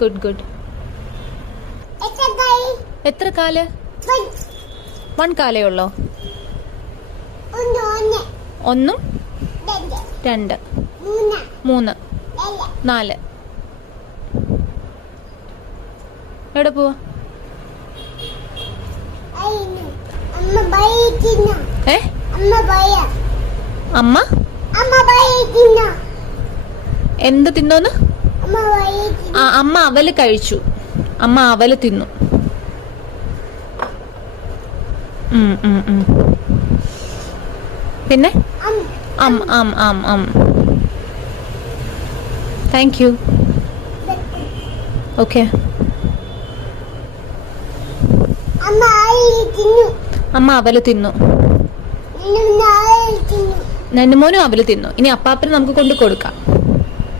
Good good. എത്ര കാല്? 1 കാലേ ഉള്ളോ? 1 2 3 4. എവിടെ പോവാ? അമ്മ എന്ത് തിന്നോന്ന്? അമ്മ അവല് കഴിച്ചു. അമ്മ അവല് തിന്നു. പിന്നെ താങ്ക് യു. ഓക്കെ. അമ്മ അവല് തിന്നു. നന്നുമോനും അവല് തിന്നു. ഇനി അപ്പാപ്പന് നമുക്ക് കൊണ്ട് കൊടുക്കാം.